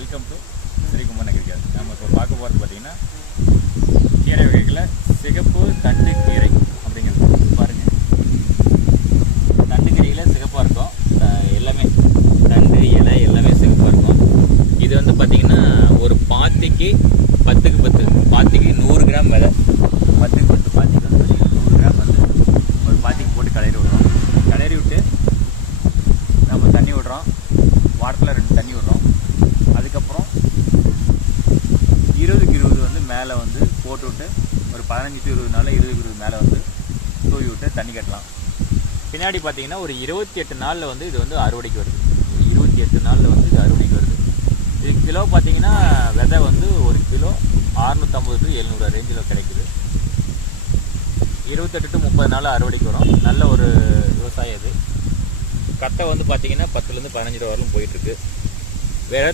Welcome to Sreekumar அக்ரிகல் நம்ம இப்போ பார்க்க போகிறது பார்த்தீங்கன்னா கீரை வகைகளில் சிகப்பு தண்டு கீரை அப்படிங்கிறது பாருங்க. தண்டு கீரையில் சிகப்பாக இருக்கும். எல்லாமே தண்டு இலை எல்லாமே சிகப்பாக இருக்கும். இது வந்து பார்த்தீங்கன்னா ஒரு பாத்திக்கு பத்துக்கு பத்து பாத்திக்கு நூறு கிராம் விலை. பத்துக்கு பத்து பாத்திக்கு வந்து பார்த்தீங்கன்னா நூறு கிராம் வந்து ஒரு பாத்திக்கு போட்டு கிளறி விடுறோம். கிளறி விட்டு நம்ம தண்ணி விடுறோம். வாரத்தில் ரெண்டு தண்ணி விடுறோம். இருபதுக்கு இருபது வந்து மேலே வந்து போட்டு விட்டு ஒரு பதினஞ்சு டு இருபது நாளில் இருபதுக்கு இருபது மேலே வந்து தூவி விட்டு தண்ணி கட்டலாம். பின்னாடி பார்த்தீங்கன்னா ஒரு இருபத்தி எட்டு நாளில் வந்து இது வந்து அறுவடைக்கு வருது. இருபத்தி எட்டு நாளில் வந்து இது அறுவடைக்கு வருது. இது கிலோ பார்த்தீங்கன்னா விதை வந்து ஒரு கிலோ அறுநூற்றம்பது டு எழுநூறு ரேஞ்சில் கிடைக்குது. இருபத்தெட்டு டு முப்பது நாள் அறுவடைக்கு வரும். நல்ல ஒரு விவசாயம் இது. கத்தை வந்து பார்த்தீங்கன்னா பத்துலேருந்து பதினஞ்சு ரூபா வரலும் போயிட்டுருக்கு. வேற